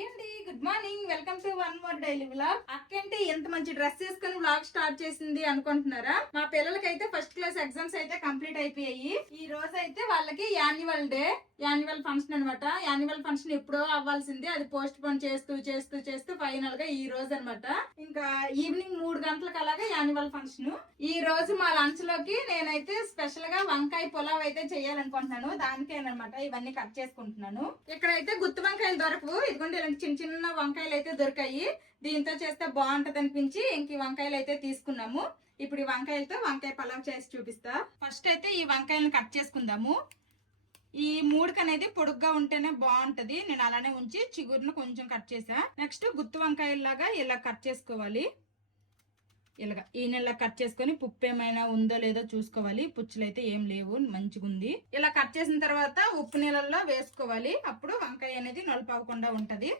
Hi అండి, good morning. Welcome to one more daily vlog. అక్కేంటి ఎంత మంచి డ్రెస్ వేసుకుని వ్లాగ్ స్టార్ట్ చేసింది అనుకుంటున్నారా? మా పిల్లలకైతే ఫస్ట్ క్లాస్ ఎగ్జామ్స్ అయితే కంప్లీట్ అయిపోయాయి. ఈ రోజు అయితే వాళ్ళకి యాన్యువల్ ఫంక్షన్ అనమాట. యాన్యువల్ ఫంక్షన్ ఎప్పుడో అవ్వాల్సింది, అది పోస్ట్ పోన్ చేస్తూ ఫైనల్ గా ఈ రోజు అనమాట. ఇంకా ఈవినింగ్ 3 గంటలకు అలాగే యాన్యువల్ ఫంక్షన్. ఈ రోజు మా లంచ్ లోకి నేనైతే స్పెషల్ గా వంకాయ పులావ్ అయితే చేయాలనుకుంటున్నాను. దానికేనమాట ఇవన్నీ కట్ చేసుకుంటున్నాను. ఇక్కడైతే గుత్తి వంకాయలు దొరకవు, ఇదిగోండి ఇలాంటి చిన్న చిన్న వంకాయలు అయితే దొరికాయి. దీంతో చేస్తే బాగుంటది అనిపించి ఇంక ఈ వంకాయలు అయితే తీసుకున్నాము. ఇప్పుడు ఈ వంకాయలతో వంకాయ పులావ్ చేసి చూపిస్తా. ఫస్ట్ అయితే ఈ వంకాయలను కట్ చేసుకుందాము. ఈ మూడుకనేది పొడుగ్గా ఉంటేనే బాగుంటది. నేను అలానే ఉంచి చిగురును కొంచెం కట్ చేసా. నెక్స్ట్ గుత్తి వంకాయలాగా ఇలా కట్ చేసుకోవాలి. ఇలాగా ఈ నెల కట్ చేసుకొని పుప్పు ఏమైనా ఉందో లేదో చూసుకోవాలి. పుచ్చులు అయితే ఏం లేవు, మంచిగా ఉంది. ఇలా కట్ చేసిన తర్వాత ఉప్పు నీళ్ళల్లో వేసుకోవాలి. అప్పుడు వంకాయ అనేది నలుపకుండా ఉంటది.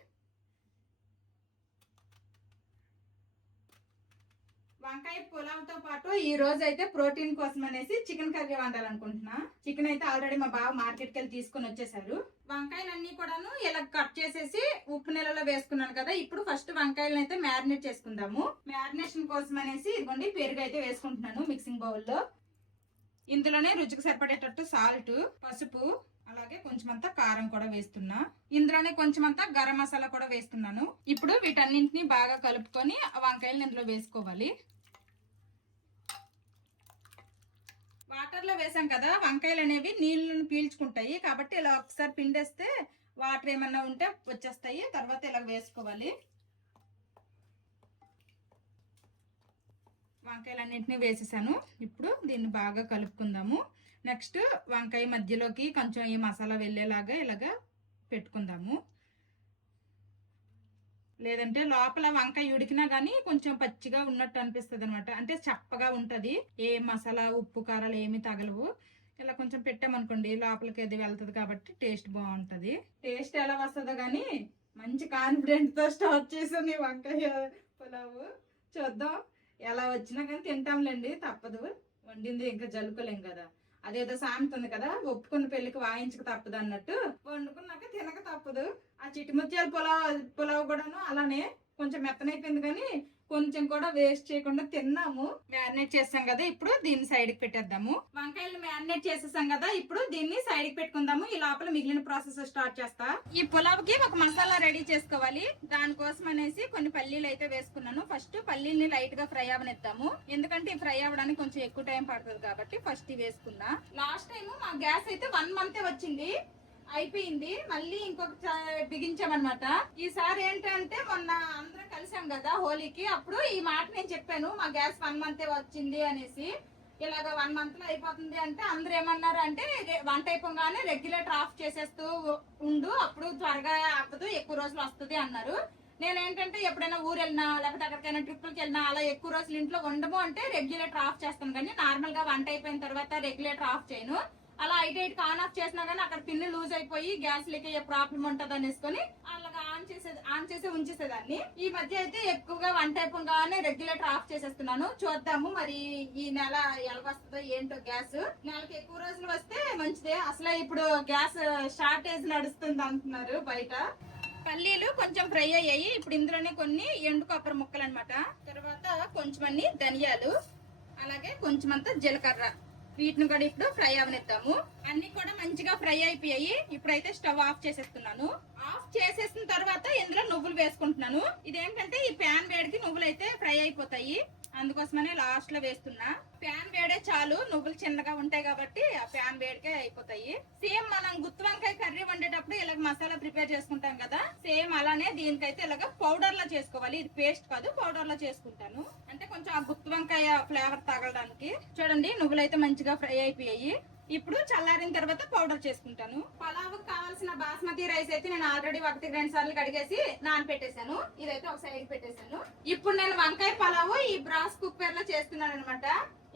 వంకాయ పులావ్ తో పాటు ఈ రోజు అయితే ప్రోటీన్ కోసం అనేసి చికెన్ కర్రీ వండాలనుకుంటున్నా. చికెన్ అయితే ఆల్రెడీ మా బావ మార్కెట్కి వెళ్ళి తీసుకొని వచ్చేసారు. వంకాయలన్నీ కూడాను ఇలా కట్ చేసేసి ఉప్పు నీళ్ళలో వేసుకున్నాను కదా. ఇప్పుడు ఫస్ట్ వంకాయలను అయితే మ్యారినేట్ చేసుకుందాము. మ్యారినేషన్ కోసం అనేసి ఇదిగోండి పెరుగు అయితే వేసుకుంటున్నాను మిక్సింగ్ బౌల్ లో. ఇందులోనే రుచికి సరిపడేటట్టు సాల్ట్, పసుపు, అలాగే కొంచెమంతా కారం కూడా వేస్తున్నా. ఇందులోనే కొంచెమంతా గరం మసాలా కూడా వేస్తున్నాను. ఇప్పుడు వీటన్నింటినీ బాగా కలుపుకొని వంకాయలను ఇందులో వేసుకోవాలి. వాటర్ లో వేసాం కదా, వంకాయలు అనేవి నీళ్ళను పీల్చుకుంటాయి కాబట్టి ఇలా ఒకసారి పిండేస్తే వాటర్ ఏమన్నా ఉంటే వచ్చేస్తాయి. తర్వాత ఇలా వేసుకోవాలి. వంకాయలన్నింటినీ వేసేసాను. ఇప్పుడు దీన్ని బాగా కలుపుకుందాము. నెక్స్ట్ వంకాయ మధ్యలోకి కొంచెం ఈ మసాలా వెళ్ళేలాగా ఇలాగా పెట్టుకుందాము. లేదంటే లోపల వంకాయ ఉడికినా గానీ కొంచెం పచ్చిగా ఉన్నట్టు అనిపిస్తుంది అనమాట. అంటే చప్పగా ఉంటది, ఏ మసాలా ఉప్పు కారాలు ఏమి తగలవు. ఇలా కొంచెం పెట్టామనుకోండి లోపలికి అది వెళ్తుంది కాబట్టి టేస్ట్ బాగుంటది. టేస్ట్ ఎలా వస్తుందో గానీ మంచి కాన్ఫిడెంట్ తో స్టార్ట్ చేసాను ఈ వంకాయ పులావు. చూద్దాం ఎలా వచ్చినా కానీ తింటాంలేండి, తప్పదు. వండింది ఇంకా జలుకోలేం కదా. అదేదో సామెత ఉంది కదా, ఒప్పుకున్న పెళ్లికి వాయించక తప్పదు అన్నట్టు. వండుకున్నాక తినక తప్పదు. ఆ చిటిముత్యాల పులావ్ కూడాను అలానే కొంచెం మెత్తనైపోయింది కానీ కొంచెం కూడా వేస్ట్ చేయకుండా తిన్నాము. మ్యారినేట్ చేసాం కదా, ఇప్పుడు దీన్ని సైడ్ కి పెట్టేద్దాము. వంకాయలు మ్యారినేట్ చేసేసాం కదా, ఇప్పుడు దీన్ని సైడ్ కి పెట్టుకుందాము. ఈ లోపల మిగిలిన ప్రాసెస్ స్టార్ట్ చేస్తా. ఈ పులావ్ కి ఒక మసాలా రెడీ చేసుకోవాలి. దానికోసం అనేసి కొన్ని పల్లీలు అయితే వేసుకున్నాను. ఫస్ట్ పల్లీల్ని లైట్ గా ఫ్రై అవనిద్దాము, ఎందుకంటే ఫ్రై అవ్వడానికి కొంచెం ఎక్కువ టైం పడుతుంది కాబట్టి ఫస్ట్ వేసుకున్నా. లాస్ట్ టైం మా గ్యాస్ అయితే 1 month వచ్చింది, అయిపోయింది. మళ్ళీ ఇంకొక బిగించామన్నమాట. ఈసారి ఏంటంటే మొన్న అందరం కలిసాం కదా హోలీకి, అప్పుడు ఈ మాట నేను చెప్పాను, మా గ్యాస్ 1 month వచ్చింది అనేసి. ఇలాగ 1 month లో అయిపోతుంది అంటే అందరు ఏమన్నారు అంటే వంట అయిపోగానే రెగ్యులేటర్ ఆఫ్ చేసేస్తూ ఉండు, అప్పుడు త్వరగా అవ్వదు, ఎక్కువ రోజులు వస్తుంది అన్నారు. నేనేంటంటే ఎప్పుడైనా ఊరు వెళ్ళినా లేకపోతే అక్కడికైనా ట్రిప్పులకి వెళ్ళినా అలా ఎక్కువ రోజులు ఇంట్లో ఉండము అంటే రెగ్యులేటర్ ఆఫ్ చేస్తాను, కానీ నార్మల్ గా వంట అయిపోయిన తర్వాత రెగ్యులేటర్ ఆఫ్ చేయను. అలా ఐట్ ఆన్ ఆఫ్ చేసినా గానీ అక్కడ పిన్ లూజ్ అయిపోయి గ్యాస్ లీక్ అయ్యే ప్రాబ్లం ఉంటది అనేసుకొని అలాగా ఆన్ చేసి ఉంచేసేదాన్ని. ఈ మధ్య అయితే ఎక్కువగా వంట అయిపోగానే రెగ్యులేటర్ ఆఫ్ చేసేస్తున్నాను. చూద్దాము మరి ఈ నెల ఎలా వస్తుందో ఏంటో. గ్యాస్ నెలకి ఎక్కువ రోజులు వస్తే మంచిదే. అసలే ఇప్పుడు గ్యాస్ షార్టేజ్ నడుస్తుంది అంటున్నారు బయట. పల్లీలు కొంచెం ఫ్రై అయ్యాయి. ఇప్పుడు ఇందులోనే కొన్ని ఎండు కొబ్బరి ముక్కలు అనమాట, తర్వాత కొంచెం ధనియాలు, అలాగే కొంచెమంతా జీలకర్ర, వీటిని కూడా ఇప్పుడు ఫ్రై అవనిద్దాము. అన్ని కూడా మంచిగా ఫ్రై అయిపోయాయి. ఇప్పుడైతే స్టవ్ ఆఫ్ చేసేస్తున్నాను. ఆఫ్ చేసేసిన తర్వాత ఇందులో నువ్వులు వేసుకుంటున్నాను. ఇదేంటంటే ఈ ప్యాన్ వేడికి నువ్వులు అయితే ఫ్రై అయిపోతాయి, అందుకోసమనే లాస్ట్ లో వేస్తున్నా. ప్యాన్ వేడే చాలు, నువ్వులు చిన్నగా ఉంటాయి కాబట్టి ఆ ప్యాన్ వేడికే అయిపోతాయి. సేమ్ మనం గుత్తి వంకాయ కర్రీ వండేటప్పుడు ఇలాగ మసాలా ప్రిపేర్ చేసుకుంటాం కదా, సేమ్ అలానే దీనికైతే ఇలాగ పౌడర్ లో చేసుకోవాలి. ఇది పేస్ట్ కాదు, పౌడర్ లో చేసుకుంటాను. అంటే కొంచెం ఆ గుత్తి వంకాయ ఫ్లేవర్ తగలడానికి. చూడండి నువ్వులు అయితే మంచిగా ఫ్రై అయిపోయాయి. ఇప్పుడు చల్లారిన తర్వాత పౌడర్ చేసుకుంటాను. పలావ్ కావాల్సిన బాస్మతి రైస్ అయితే నేను ఆల్రెడీ 1-2 సార్లు కడిగేసి నానబెట్టేశాను. ఇదైతే ఒక సైడ్ పెట్టేశాను. ఇప్పుడు నేను వంకాయ పలావ్ ఈ బ్రాస్ కుక్కర్ లో చేస్తున్నాను అనమాట.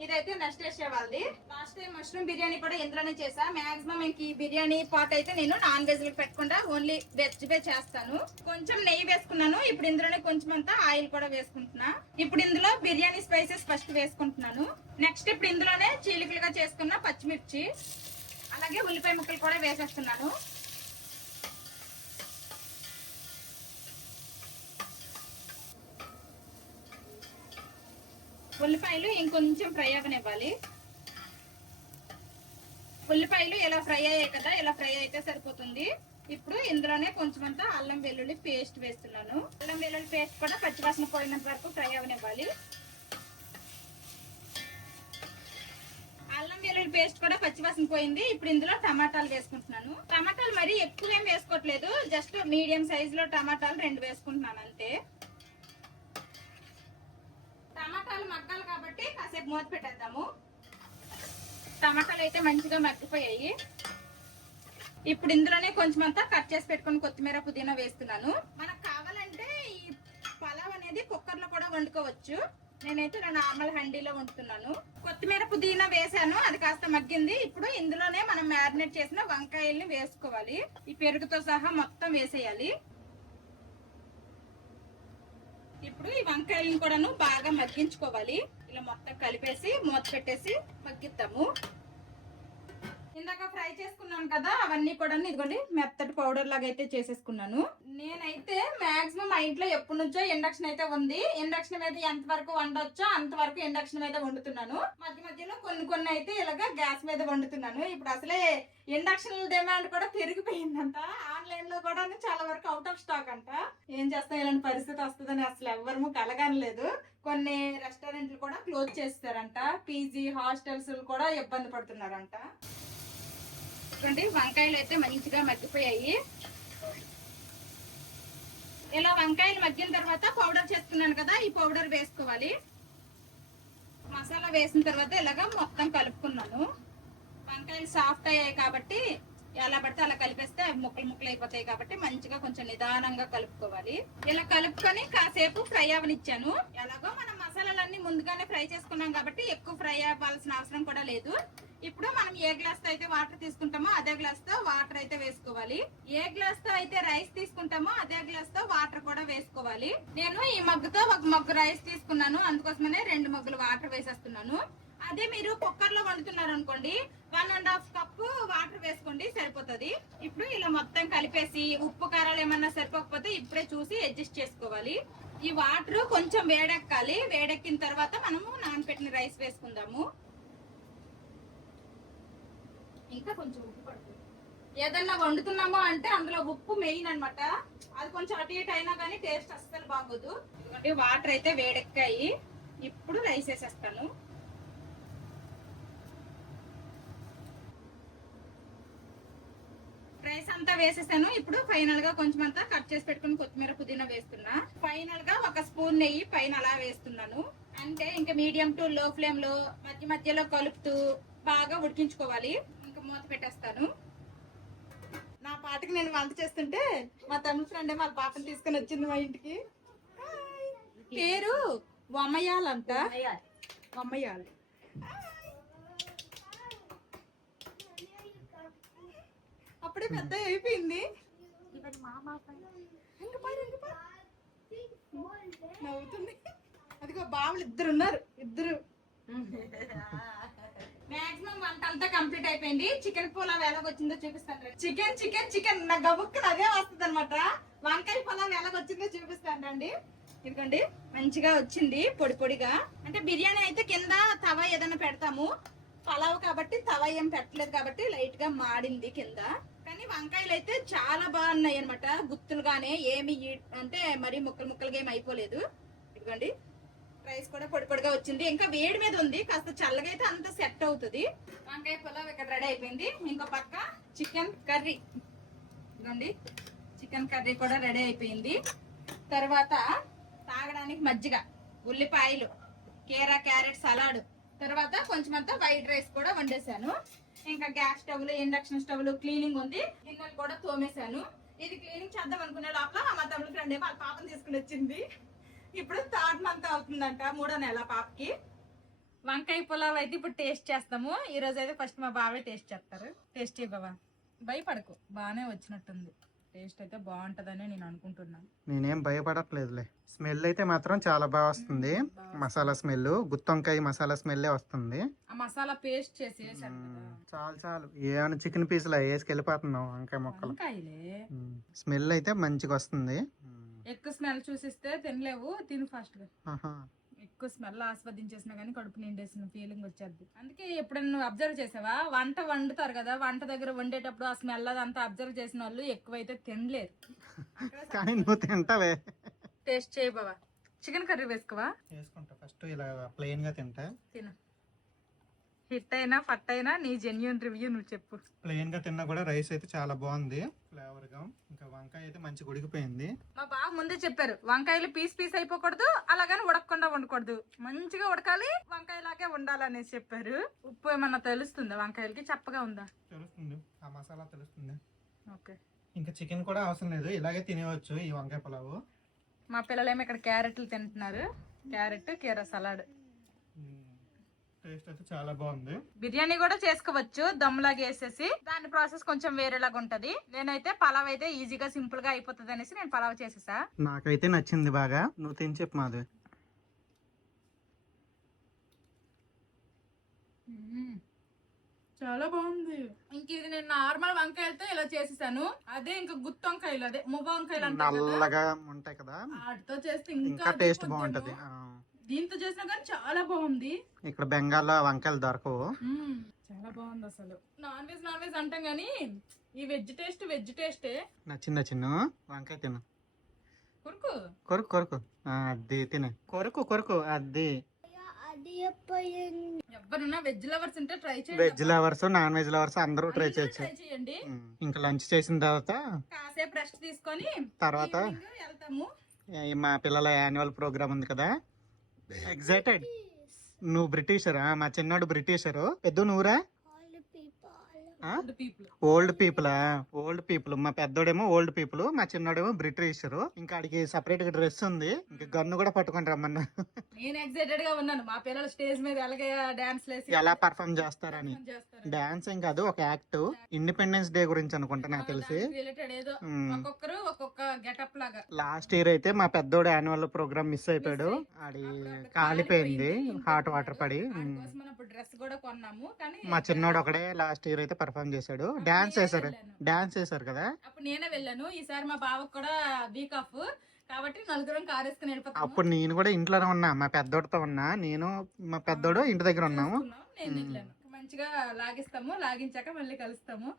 ఇదైతే నెక్స్ట్ ఏషియా వాళ్ళది. లాస్ట్ టైం మష్రూమ్ బిర్యానీ కూడా ఇందులోనే చేసా. మాక్సిమం ఇంక ఈ బిర్యానీ పాట్ అయితే నేను నాన్ వెజ్ లకు పెట్టకుండా ఓన్లీ వెజ్ చేస్తాను. కొంచెం నెయ్యి వేసుకున్నాను. ఇప్పుడు ఇందులోనే కొంచెం అంతా ఆయిల్ కూడా వేసుకుంటున్నా. ఇప్పుడు ఇందులో బిర్యానీ స్పైసెస్ ఫస్ట్ వేసుకుంటున్నాను. నెక్స్ట్ ఇప్పుడు ఇందులోనే చీలికలుగా చేసుకున్న పచ్చిమిర్చి, అలాగే ఉల్లిపాయ ముక్కలు కూడా వేసేస్తున్నాను. ఉల్లిపాయలు ఇంకొంచెం ఫ్రై అవ్వనివ్వాలి. ఉల్లిపాయలు ఇలా ఫ్రై అయ్యాయి కదా, ఇలా ఫ్రై అయితే సరిపోతుంది. ఇప్పుడు ఇందులోనే కొంచెం అంతా అల్లం వెల్లుల్లి పేస్ట్ వేస్తున్నాను. అల్లం వెల్లుల్లి పేస్ట్ కూడా పచ్చివాసన పోయినంత వరకు ఫ్రై అవ్వనివ్వాలి. అల్లం వెల్లుల్లి పేస్ట్ కూడా పచ్చివాసన పోయింది. ఇప్పుడు ఇందులో టమాటాలు వేసుకుంటున్నాను. టమాటాలు మరీ ఎక్కువ ఏం వేసుకోవట్లేదు, జస్ట్ మీడియం సైజ్ లో టమాటాలు 2 వేసుకుంటున్నాను అంతే. టమాటాలు మగ్గాలి కాబట్టి కాసేపు మూత పెట్టేద్దాము. టమాటాలు అయితే మంచిగా మగ్గిపోయాయి. ఇప్పుడు ఇందులోనే కొంచెం అంతా కట్ చేసి పెట్టుకుని కొత్తిమీర పుదీనా వేస్తున్నాను. మనకు కావాలంటే ఈ పలావ్ అనేది కుక్కర్ లో కూడా వండుకోవచ్చు. నేనైతే నార్మల్ హండీలో వండుతున్నాను. కొత్తిమీర పుదీనా వేసాను, అది కాస్త మగ్గింది. ఇప్పుడు ఇందులోనే మనం మ్యారినేట్ చేసిన వంకాయల్ని వేసుకోవాలి. ఈ పెరుగుతో సహా మొత్తం వేసేయాలి. ఇప్పుడు ఈ వంకాయలను కూడాను బాగా మగ్గించుకోవాలి. ఇలా మొత్తం కలిపేసి మూత పెట్టేసి మగ్గిద్దాము. ఇందాక ఫ్రై చేసుకున్నాను కదా, అవన్నీ కూడా ఇదిగోండి మెత్తటి పౌడర్ లాగా అయితే చేసేసుకున్నాను. నేనైతే మాక్సిమం మా ఇంట్లో ఎప్పటి నుంచో ఇండక్షన్ అయితే ఉంది. ఇండక్షన్ మీద ఎంత వరకు వండొచ్చో అంతవరకు ఇండక్షన్ మీద వండుతున్నాను. మధ్య మధ్యలో కొన్ని అయితే ఇలాగా గ్యాస్ మీద వండుతున్నాను. ఇప్పుడు అసలే ఇండక్షన్ డిమాండ్ కూడా పెరిగిపోయిందంట. ఆన్లైన్ లో కూడా చాలా వరకు అవుట్ ఆఫ్ స్టాక్ అంట. ఏం చేస్తాం, ఇలాంటి పరిస్థితి వస్తుందని అసలు ఎవ్వరూ కలగనలేదు. కొన్ని రెస్టారెంట్లు కూడా క్లోజ్ చేస్తారంట. పీజీ హాస్టల్స్ కూడా ఇబ్బంది పడుతున్నారంట. వంకాయలు అయితే మంచిగా మగ్గిపోయాయి. ఇలా వంకాయలు మగ్గిన తర్వాత పౌడర్ చేసుకున్నాను కదా, ఈ పౌడర్ వేసుకోవాలి. మసాలా వేసిన తర్వాత ఇలాగా మొత్తం కలుపుకున్నాను. వంకాయలు సాఫ్ట్ అయ్యాయి కాబట్టి ఎలా పడితే అలా కలిపేస్తే అవి ముక్కలు అయిపోతాయి కాబట్టి మంచిగా కొంచెం నిదానంగా కలుపుకోవాలి. ఇలా కలుపుకొని కాసేపు ఫ్రై అవనిచ్చాను. ఎలాగో మనం మసాలాలన్నీ ముందుగానే ఫ్రై చేసుకున్నాం కాబట్టి ఎక్కువ ఫ్రై అవ్వాల్సిన అవసరం కూడా లేదు. ఇప్పుడు మనం ఏ గ్లాస్ తో అయితే వాటర్ తీసుకుంటామో అదే గ్లాస్ తో వాటర్ అయితే వేసుకోవాలి. ఏ గ్లాస్ తో అయితే రైస్ తీసుకుంటామో అదే గ్లాస్ తో వాటర్ కూడా వేసుకోవాలి. నేను ఈ మగ్గుతో ఒక మగ్గు రైస్ తీసుకున్నాను, అందుకోసమనే 2 మగ్గులు వాటర్ వేసేస్తున్నాను. అదే మీరు కుక్కర్ లో వండుతున్నారు అనుకోండి, 1.5 కప్పు వాటర్ వేసుకోండి, సరిపోతుంది. ఇప్పుడు ఇలా మొత్తం కలిపేసి ఉప్పు కారాలు ఏమన్నా సరిపోకపోతే ఇప్పుడే చూసి అడ్జస్ట్ చేసుకోవాలి. ఈ వాటర్ కొంచెం వేడెక్కాలి. వేడెక్కిన తర్వాత మనము నానబెట్టిన రైస్ వేసుకుందాము. ఇంకా కొంచెం ఉప్పు పడుతుంది. ఏదన్నా వండుతున్నామో అంటే అందులో ఉప్పు మెయిన్ అన్నమాట. అది కొంచెం అటు ఇటు అయినా కానీ టేస్ట్ అస్సలు బాగోదు. ఎందుకంటే వాటర్ అయితే వేడెక్కాయి. ఇప్పుడు రైస్ వేసేస్తాను. రైస్ అంతా వేసేసాను. ఇప్పుడు ఫైనల్ గా కొంచెం అంతా కట్ చేసి పెట్టుకుని కొత్తిమీర పుదీనా వేస్తున్నా. ఫైనల్ గా 1 స్పూన్ నెయ్యి పైన అలా వేస్తున్నాను. అంటే ఇంకా మీడియం టు లో ఫ్లేమ్ లో మధ్య మధ్యలో కలుపుతూ బాగా ఉడికించుకోవాలి. ఇంకా మూత పెట్టేస్తాను. నా పాటకి నేను వంట చేస్తుంటే మా తమ్ముడు ఫ్రెండ్ మా పాపని తీసుకొని వచ్చింది మా ఇంటికి. పేరు వమ్మయాలంట. వమ్మయాలు. అప్పుడే పెద్ద అయిపోయింది. నవ్వుతుంది. అదిగో బావులు 2 ఉన్నారు. 2 మాక్సిమం వంట అంతా కంప్లీట్ అయిపోయింది. చికెన్ పులావ్ ఎలాగొచ్చిందో చూపిస్తాను. చికెన్ నా గబుక్కలు అదే వస్తుంది అనమాట. వంకాయ పులావ్ ఎలాగొచ్చిందో చూపిస్తాను రండి. ఇదిగోండి మంచిగా వచ్చింది పొడి పొడిగా. అంటే బిర్యానీ అయితే కింద తవ ఏదైనా పెడతాము, పలావ్ కాబట్టి తవ ఏం పెట్టలేదు కాబట్టి లైట్ గా మాడింది కింద. కానీ వంకాయలు అయితే చాలా బాగున్నాయి అనమాట. గుత్తులుగానే ఏమి అంటే మరి ముక్కలుగా ఏమి అయిపోలేదు. ఇదిగోండి రైస్ కూడా పొడి పొడిగా వచ్చింది. ఇంకా వేడి మీద ఉంది, కాస్త చల్లగా అయితే అంత సెట్ అవుతుంది. వంకాయ పులావ్ ఇక్కడ రెడీ అయిపోయింది. ఇంకో పక్క చికెన్ కర్రీ. ఇదిగోండి చికెన్ కర్రీ కూడా రెడీ అయిపోయింది. తర్వాత తాగడానికి మజ్జిగ, ఉల్లిపాయలు, క్యారెట్ సలాడ్, తర్వాత కొంచెం అంతా వైట్ రైస్ కూడా వండేసాను. ఇంకా గ్యాస్ స్టవ్లు, ఇండక్షన్ స్టవ్లు క్లీనింగ్ ఉంది. గిన్నెలు కూడా తోమేశాను. ఇది క్లీనింగ్ చేద్దాం అనుకునే లోపల మా తమ్ముడు ఫ్రెండ్ వాళ్ళ పాపను తీసుకుని వచ్చింది. ఇప్పుడు 3rd మంత్ అవుతుందంట, 3వ నెల పాపకి. వంకాయ పులావ్ అయితే ఇప్పుడు టేస్ట్ చేస్తాము. ఈ రోజు అయితే ఫస్ట్ మా బావే టేస్ట్ చేస్తారు. టేస్ట్ బావా, భయపడకు, బాగానే వచ్చినట్టుంది. టేస్ట్ అయితే బాగుంటదని నేను అనుకుంటున్నాను. నేనేం భయపడట్లేదులే. స్మెల్ అయితే మాత్రం చాలా బాగా వస్తుంది. మసాలా స్మెల్, గుత్తొంకాయ మసాలా స్మెల్ వస్తుంది. ఆ మసాలా పేస్ట్ చేసి చాలు ఏమైనా చికెన్ పీసులు వేసుకెళ్ళిపోతున్నాం వంకాయ ముక్కలు. స్మెల్ అయితే మంచిగా వస్తుంది. ఎక్కువ స్మెల్ చూసిస్తే తినలేవు, తిను ఫాస్ట్ గా. ఎక్కువ స్మెల్ ఆస్వాదించేసినా కానీ కడుపు నిండేసిన ఫీలింగ్ వచ్చేది. అందుకే ఎప్పుడైనా నువ్వు అబ్జర్వ్ చేసావా, వంట వండుతారు కదా, వంట దగ్గర వండేటప్పుడు ఆ స్మెల్ అదంతా అబ్జర్వ్ చేసిన వాళ్ళు ఎక్కువైతే తినలేరు. కానీ నువ్వు తింటావే. టేస్ట్ చేయి బావా. చికెన్ కర్రీ వేసుకోవా? వేసుకుంటా. ఫస్ట్ ఇలా ప్లెయిన్ గా తింటా. తిను. హిట్ అయినా ఫట్ అయినా నీ జెన్యూన్ రివ్యూ నువ్వు చెప్పు. ప్లెయిన్ గా తిన్నా కూడా రైస్ అయితే చాలా బాగుంది, ఫ్లేవర్ గా. ఇంకా వంకాయ అయితే మంచిగా ఉడికిపోయింది. మా బావ ముందే చెప్పారు, వంకాయలు పీస్ పీస్ అయిపోకూడదు, అలాగని ఉడకకుండా ఉండకూడదు, మంచిగా ఉడకాలి, వంకాయలాగే ఉండాలనేసి చెప్పారు. ఉప్పు ఏమన్నా తెలుస్తుందా వంకాయలకి? చప్పగా ఉందా? తెలుస్తుంది, ఆ మసాలా తెలుస్తుంది. ఓకే. ఇంకా చికెన్ కూడా అవసరం లేదు, ఇలాగే తినేవచ్చు ఈ వంకాయ పులావు. మా పిల్లలేమో ఇక్కడ క్యారెట్లు తింటున్నారు, క్యారెట్ కీర సలాడ్. టేస్ట్ అయితే చాలా బాగుంది. బిర్యానీ కూడా చేసుకోవచ్చు దమ్ములాగా వేసేసి, దాని ప్రాసెస్ కొంచెం వేరేలాగా ఉంటది. నేనైతే పలావ్ అయితే ఈజీగా సింపుల్ గా అయిపోతుంది అనేసి నేను పలావ్ చేసేసా. నాకైతే నచ్చింది బాగా. నువ్వు తిని చెప్పు మాధవి. చాలా బాగుంది. ఇంక ఇది నేను నార్మల్ వంకాయలతో ఇలా చేసేసాను. అదే ఇంకా గుత్తి వంకాయలు, అదే మువ్వ వంకాయలు నల్లగా ఉంటాయి కదా, వాటితో చేస్తే ఇంకా టేస్ట్ బాగుంటది. దీంతో చేసినా కానీ చాలా బాగుంది. ఇక్కడ బెంగాల్లో వంకాయలు దొరకవు. చాలా బాగుంది అసలు. నాన్ వెజ్ అంటాం గానీ ఈ వెజ్ టేస్టే. చిన్న చిన్న వంకాయ తిను. కొరుకు కొరుకు కొరుకు అది తినే. కొరుకు అది. ఎవరున్నా వెజ్ లవర్స్ ఉంటే ట్రై చేయండి. Veg lovers, non veg lovers అందరూ ట్రై చేయొచ్చు. ట్రై చేయండి. ఇంకా లంచ్ చేసిన తర్వాత కాసేపు రెస్ట్ తీసుకొని తర్వాత వెళ్తాము. మా పిల్లల యాన్యువల్ ప్రోగ్రామ్ ఉంది కదా, ఎగ్జైటెడ్. నువ్వు బ్రిటిషరా? మా చిన్నోడు బ్రిటిషరు. పెద్ద నువ్వురా? Old people. మా పెద్దోడేమో ఓల్డ్ పీపుల్, మా చిన్నోడేమో బ్రిటిషరు. ఇంకా ఆడికి సపరేట్ గా డ్రెస్ ఉంది, ఇంకా గన్ను కూడా పట్టుకొని రమ్మన్నా. నేను ఎక్సైటెడ్ గా ఉన్నాను, మా పిల్లలు స్టేజ్ మీద ఎలాగే డాన్స్ ఎలా పర్ఫార్మ్ చేస్తారని. డాన్స్ ఏం కాదు, ఒక యాక్ట్. ఇండిపెండెన్స్ డే గురించి అనుకుంటా నాకు తెలిసి. ఒక్కొక్కరు ఒక్కొక్క గెటప్ లాగా. లాస్ట్ ఇయర్ అయితే మా పెద్దోడు యాన్యువల్ ప్రోగ్రామ్ మిస్ అయిపోయాడు. ఆడి కాలిపోయింది హాట్ వాటర్ పడి. డ్రెస్ కూడా కొన్నాము. మా చిన్నోడు ఒకడే లాస్ట్ ఇయర్ అయితే పర్ఫార్మ్ చేశాడు. డాన్స్ చేశారు కదా. అప్పుడు నేనే వెళ్ళాను. ఈసారి మా బావకు కూడా వీక్ ఆఫ్ కాబట్టి నలుగురం కార్ వేసుకుని వెళ్ళిపోతాం. అప్పుడు నేను కూడా ఇంట్లోనే ఉన్నా, మా పెద్దోడితో ఉన్నా. నేను మా పెద్దోడు ఇంటి దగ్గర ఉన్నాము. నేను వెళ్ళాను. మంచిగా లాగిస్తాము, లాగించాక మళ్ళీ కలుస్తాము.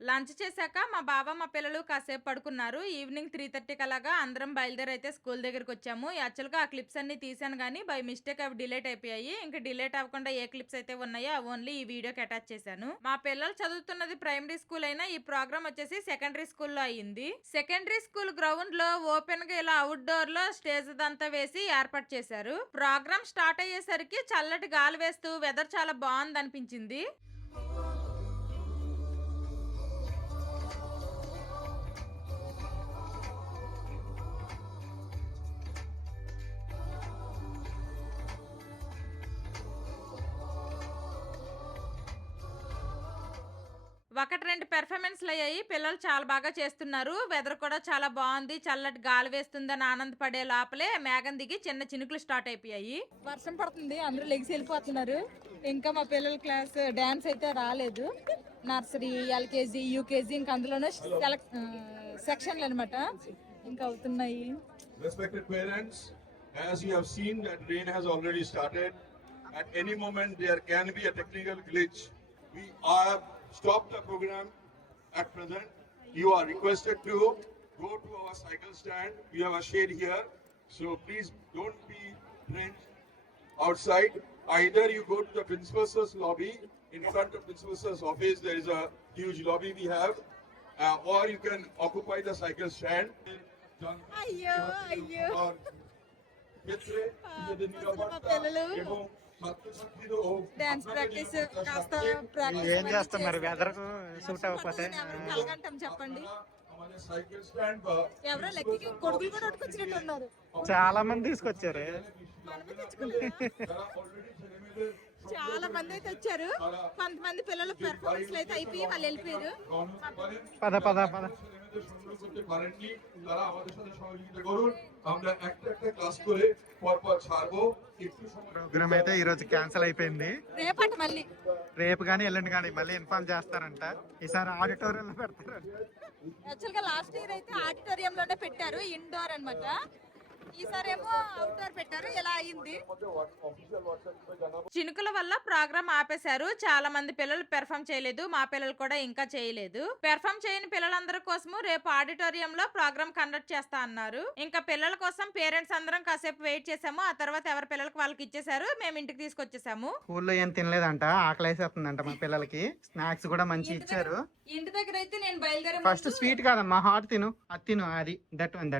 లంచ్ చేశాక మా బావ మా పిల్లలు కాసేపు పడుకున్నారు. ఈవినింగ్ 3:30 అలాగా అందరం బయలుదేరి అయితే స్కూల్ దగ్గరికి వచ్చాము. యాక్చువల్గా ఆ క్లిప్స్ అన్ని తీసాను కానీ బై మిస్టేక్ అవి డిలీట్ అయిపోయాయి. ఇంకా డిలీట్ అవ్వకుండా ఏ క్లిప్స్ అయితే ఉన్నాయో అవి ఓన్లీ ఈ వీడియోకి అటాచ్ చేశాను. మా పిల్లలు చదువుతున్నది ప్రైమరీ స్కూల్ అయినా ఈ ప్రోగ్రామ్ వచ్చేసి సెకండరీ స్కూల్లో అయ్యింది. సెకండరీ స్కూల్ గ్రౌండ్ లో ఓపెన్ గా ఇలా అవుట్డోర్ లో స్టేజ్ దంతా వేసి ఏర్పాటు చేశారు. ప్రోగ్రామ్ స్టార్ట్ అయ్యేసరికి చల్లటి గాలి వేస్తూ వెదర్ చాలా బాగుంది అనిపించింది. ఒకటి రెండు పెర్ఫార్మెన్స్లు అయ్యాయి. పిల్లలు చాలా బాగా చేస్తున్నారు. వెదర్ కూడా చాలా బాగుంది, చల్లటి గాలి వేస్తుందని ఆనందపడే లోపలే మేఘం దిగి చిన్న చినుకులు స్టార్ట్ అయిపోయాయి. వర్షం పడుతుంది, అందరూ లెగ్స్ వెళ్ళిపోతున్నారు. ఇంకా మా పిల్లల క్లాస్ డాన్స్ అయితే రాలేదు. నర్సరీ, ఎల్కేజీ, యూకేజీ ఇంకా అందులోనే సెక్షన్లు అనమాట ఇంకా అవుతున్నాయి. Respected parents, as you have seen that rain has already started. At any moment there can be a technical glitch. We are stopped the program at present. You are requested to go to our cycle stand. We have a shade here, so please don't be drenched outside. Either you go to the principal's lobby. In front of principal's office there is a huge lobby we have, or you can occupy the cycle stand. అయ్యో dance practice ఏం చేస్తాం మరి, weather suit అవ్వకపోతే. చెప్పండి, ఎవరో లక్కీకి కొడుకులు కూడా పట్టుకొచ్చినట్టు ఉన్నారు. చాలా మంది తీసుకొచ్చారు, చాలా మంది అయితే వచ్చారు. కొంతమంది పిల్లలు పెర్ఫార్మెన్స్ అయితే అయిపోయి వాళ్ళు వెళ్ళిపోయారు. పద పద పద. করতে পারেননি তারা আমাদের সাথে সহযোগিতা করুন, আমরা একটা একটা ক্লাস করে পরপর ছাড়বো। একটু সময় ప్రోగ్రామ్ అయితే ఈ రోజు క్యాన్సిల్ అయిపోయింది. రేపటి మళ్ళీ రేపు కానీ ఎల్లుండి కానీ మళ్ళీ ఇన్ఫార్మ్ చేస్తారంట. ఈసారి ఆడిటోరియంలో పెడతారు. యాక్చువల్ గా లాస్ట్ ఇయర్ అయితే ఆడిటోరియం లోనే పెట్టారు, ఇండోర్ అన్నమాట. ఈసారి ఏమో అవుట్డోర్ పెట్టారు, ఇలా అయింది. చినుకుల వల్ల ప్రోగ్రామ్ ఆపేశారు. చాలా మంది పిల్లలు పెర్ఫామ్ చేయలేదు, మా పిల్లలు కూడా ఇంకా చేయలేదు. పెర్ఫామ్ చేయని పిల్లలందరి కోసము రేపు ఆడిటోరియంలో ప్రోగ్రామ్ కండక్ట్ చేస్తా అన్నారు. ఇంకా పిల్లల కోసం పేరెంట్స్ అందరం కాసేపు వెయిట్ చేసాము. ఆ తర్వాత ఎవరి పిల్లలకి వాళ్ళకి ఇచ్చేసారు, మేము ఇంటికి తీసుకొచ్చేసాము. స్కూల్లో ఏం తినలేదంట, ఆకలేసేస్తుందంట మా పిల్లలకి. స్నాక్స్ కూడా మంచి ఇచ్చారు. ఇంటి దగ్గర అయితే నేను బయలుదేరే ఫస్ట్ స్వీట్ కాదమ్మా, హాట్ తిను, అది తిను, అది దట్ వన్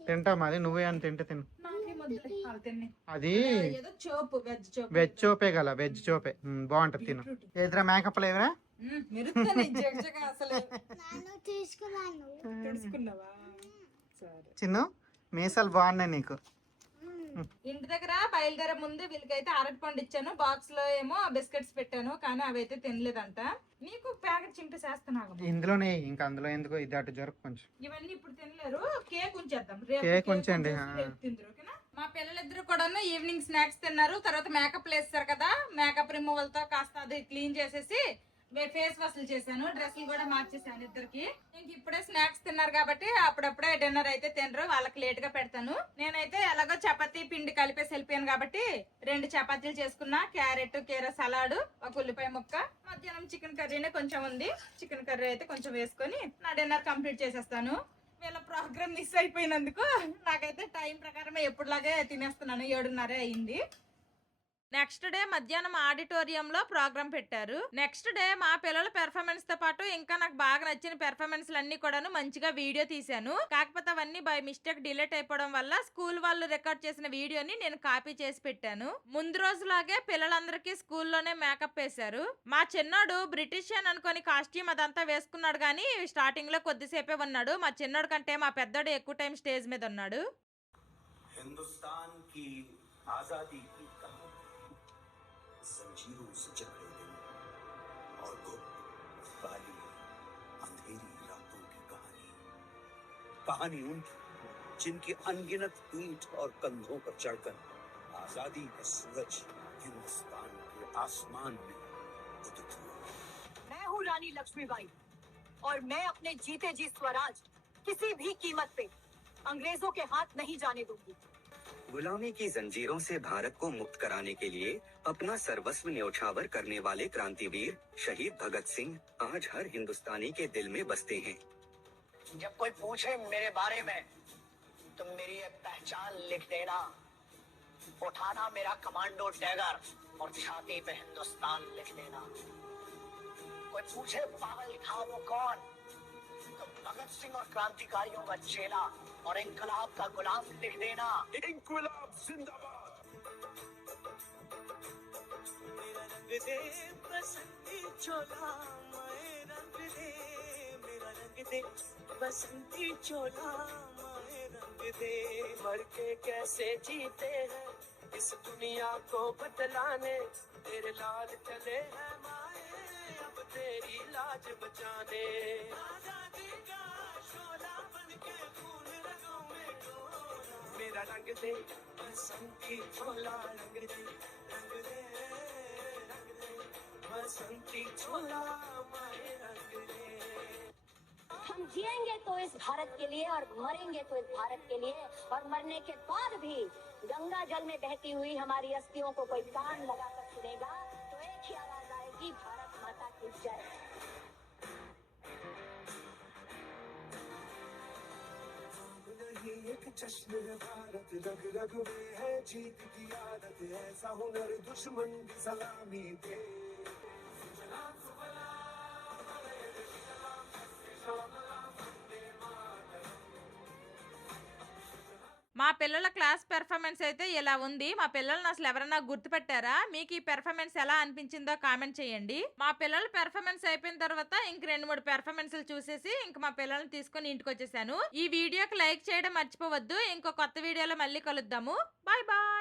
తింటాం. అది నువ్వే అని తింటే తిను. అది వెజ్ చోపే గల, వెజ్ చోపే బాగుంటది, తిను. ఏదిరా మేకప్ లేవరా? చిన్ను మీసాలు బాగున్నాయి నీకు. ఇంటి దగ్గర బయలుదేరే ముందు వీళ్ళకైతే అరటి పండు ఇచ్చాను, బాక్స్ లో ఏమో బిస్కెట్స్ పెట్టాను, కానీ అవి అయితే తినలేదంట. నీకు ప్యాకెట్ చింపేసేస్తున్నాను ఇందులోనే, ఇంకా అందులో ఎందుకో, ఇది అటు జరుపు కొంచెం. ఇవన్నీ ఇప్పుడు తినలేరు, కేక్ ఉంచేద్దాం, కేక్ ఉంచండి. తిందరు. ఓకేనా? మా పిల్లలిద్దరు కూడా ఈవినింగ్ స్నాక్స్ తిన్నారు. తర్వాత మేకప్ వేస్తారు కదా, మేకప్ రిమూవల్ తో కాస్త అది క్లీన్ చేసేసి ఫేస్ వాష్లు చేశాను, డ్రెస్సులు కూడా మార్చేసాను ఇద్దరికి. ఇంక ఇప్పుడే స్నాక్స్ తిన్నారు కాబట్టి అప్పుడప్పుడే డిన్నర్ అయితే తినరు, వాళ్ళకి లేట్ గా పెడతాను. నేనైతే ఎలాగో చపాతీ పిండి కలిపేసి వెళ్ళిపోయాను కాబట్టి 2 చపాతీలు చేసుకున్నా, క్యారెట్ కీర సలాడ్, ఒక ఉల్లిపాయ ముక్క, మధ్యాహ్నం చికెన్ కర్రీనే కొంచెం ఉంది, చికెన్ కర్రీ అయితే కొంచెం వేసుకొని నా డిన్నర్ కంప్లీట్ చేసేస్తాను. వీళ్ళ ప్రోగ్రామ్ మిస్ అయిపోయినందుకు నాకైతే టైం ప్రకారమే ఎప్పుడులాగే తినేస్తున్నాను, 7:30 అయింది. నెక్స్ట్ డే మధ్యాహ్నం ఆడిటోరియంలో ప్రోగ్రామ్ పెట్టారు. నెక్స్ట్ డే మా పిల్లల పెర్ఫార్మెన్స్ తో పాటు ఇంకా నాకు బాగా నచ్చిన పెర్ఫార్మెన్స్ అన్ని కూడాను మంచిగా వీడియో తీశాను. కాకపోతే అవన్నీ బై మిస్టేక్ డిలీట్ అయిపోవడం వల్ల స్కూల్ వాళ్ళు రికార్డ్ చేసిన వీడియోని నేను కాపీ చేసి పెట్టాను. ముందు రోజులాగే పిల్లలందరికీ స్కూల్లోనే మేకప్ వేశారు. మా చిన్నోడు బ్రిటిషియన్ అనుకొని కాస్ట్యూమ్ అదంతా వేసుకున్నాడు, కానీ స్టార్టింగ్ లో కొద్దిసేపే ఉన్నాడు. మా చిన్నోడు కంటే మా పెద్దోడు ఎక్కువ టైం స్టేజ్ మీద ఉన్నాడు. जंजीरों से जकड़े दिन और गुप्त काली अंधेरी रातों की कहानी उनकी जिनकी अनगिनत पीठ और कंधों पर चढ़कर आजादी का सूरज हिंदुस्तान के आसमान में उदित हुआ। मैं हूँ रानी लक्ष्मीबाई और मैं अपने जीते जी स्वराज किसी भी कीमत पे अंग्रेजों के हाथ नहीं जाने दूंगी। गुलामी की जंजीरों से भारत को मुक्त कराने के लिए अपना सर्वस्व न्यौछावर करने वाले क्रांतिवीर शहीद भगत सिंह आज हर हिंदुस्तानी के दिल में बसते हैं। जब कोई पूछे मेरे बारे में तो मेरी एक पहचान लिख देना, उठाना मेरा कमांडो टैगर और छाती पे हिंदुस्तान लिख देना। कोई पूछे पागल था वो कौन, तो भगत सिंह और क्रांतिकारियों का चेला और इंकलाब का गुलाम लिख देना। इंकलाब जिंदाबाद। मेरा रंग दे बसंती चोला, माए रंग दे मेरा रंग दे बसंती चोला, माए रंग दे। मर के कैसे जीते हैं इस दुनिया को बतलाने, तेरे लाल चले हैं माए अब तेरी लाज बचाने। आजादी का शोला बन के खून रगों में डोला, मेरा रंग दे बसंती चोला, रंग दे रंग दे रंग दे बसंती चोला, माए रंग दे। हम जिएंगे तो इस भारत के लिए और मरेंगे तो इस भारत के लिए, और मरने के बाद भी गंगा जल में बहती हुई हमारी अस्थियों को कोई कान लगाकर सुनेगा तो एक ही आवाज आएगी, भारत माता की जय। नहीं एक जश्न है भारत, रग रग में है जीत की आदत, ऐसा हुनर दुश्मन की सलामी दे। మా పిల్లల క్లాస్ పెర్ఫార్మెన్స్ అయితే ఇలా ఉంది. మా పిల్లల్ని అసలు ఎవరన్నా గుర్తుపెట్టారా? మీకు ఈ పెర్ఫార్మెన్స్ ఎలా అనిపించిందో కామెంట్ చేయండి. మా పిల్లల పెర్ఫార్మెన్స్ అయిపోయిన తర్వాత ఇంక 2-3 పెర్ఫార్మెన్స్లు చూసేసి ఇంక మా పిల్లల్ని తీసుకొని ఇంటికి వచ్చేసాను. ఈ వీడియోకి లైక్ చేయడం మర్చిపోవద్దు. ఇంకో కొత్త వీడియోలో మళ్ళీ కలుద్దాము. Bye bye.